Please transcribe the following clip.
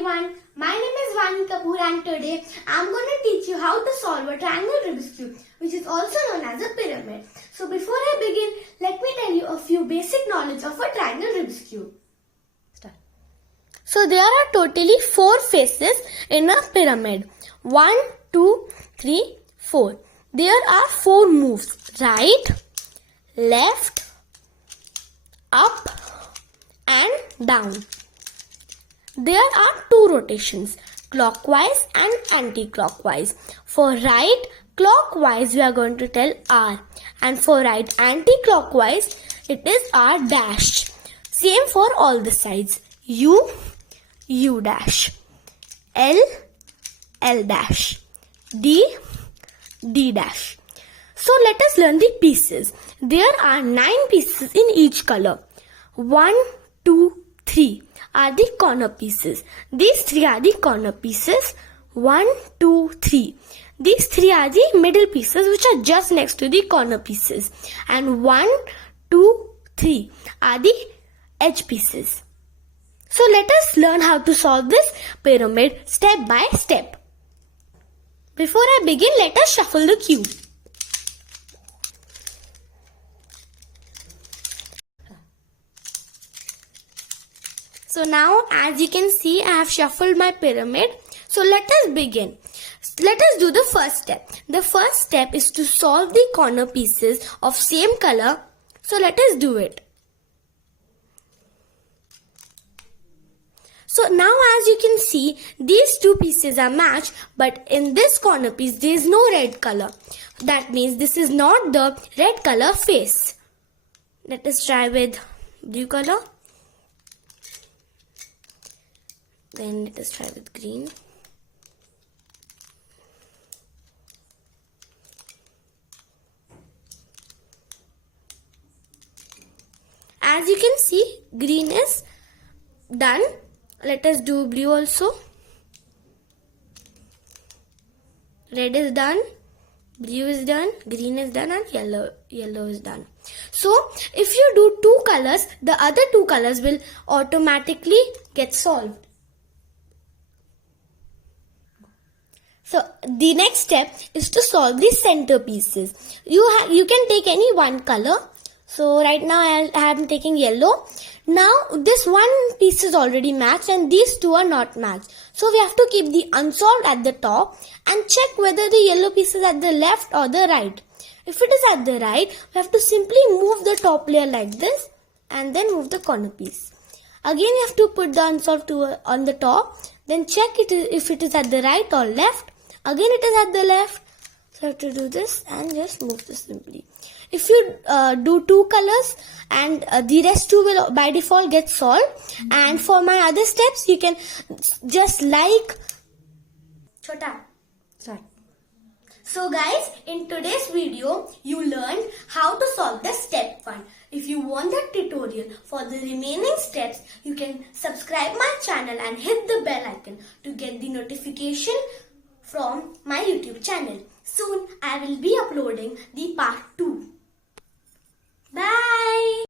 everyone, my name is Vani Kapoor and today I am going to teach you how to solve a triangle Rubik's Cube, which is also known as a pyramid. So before I begin, let me tell you a few basic knowledge of a triangle Rubik's Cube. Start. So there are totally 4 faces in a pyramid. 1, 2, 3, 4. There are 4 moves. Right, left, up and down. There are 2 rotations, clockwise and anti-clockwise. For right clockwise we are going to tell R, and for right anti-clockwise it is R dash. Same for all the sides. U, U dash. L, L dash. D, D dash. So let us learn the pieces. There are 9 pieces in each color. 1, 2, 3 are the corner pieces. These 3 are the corner pieces. 1, 2, 3. These 3 are the middle pieces which are just next to the corner pieces. And 1, 2, 3 are the edge pieces. So let us learn how to solve this pyramid step by step. Before I begin, let us shuffle the cube. So now, as you can see, I have shuffled my pyramid. So let us begin. Let us do the first step. The first step is to solve the corner pieces of same color. So let us do it. So now as you can see, these 2 pieces are matched, but in this corner piece there is no red color. That means this is not the red color face. Let us try with blue color. Then let us try with green. As you can see, green is done. Let us do blue also. Red is done, blue is done, green is done, and yellow is done. So if you do 2 colors, the other 2 colors will automatically get solved. So the next step is to solve the center pieces. You can take any one color. So right now I am taking yellow. Now this one piece is already matched and these 2 are not matched. So we have to keep the unsolved at the top and check whether the yellow piece is at the left or the right. If it is at the right, we have to simply move the top layer like this and then move the corner piece. Again we have to put the unsolved on the top, then check if it is at the right or left. Again it is at the left. So I have to do this and just move this simply. If you do 2 colors and the rest 2 will by default get solved. And for my other steps, you can just like Chota. Sorry. So guys, in today's video, you learned how to solve the step 1. If you want the tutorial for the remaining steps, you can subscribe my channel and hit the bell icon to get the notification from my YouTube channel. Soon I will be uploading the part 2. Bye.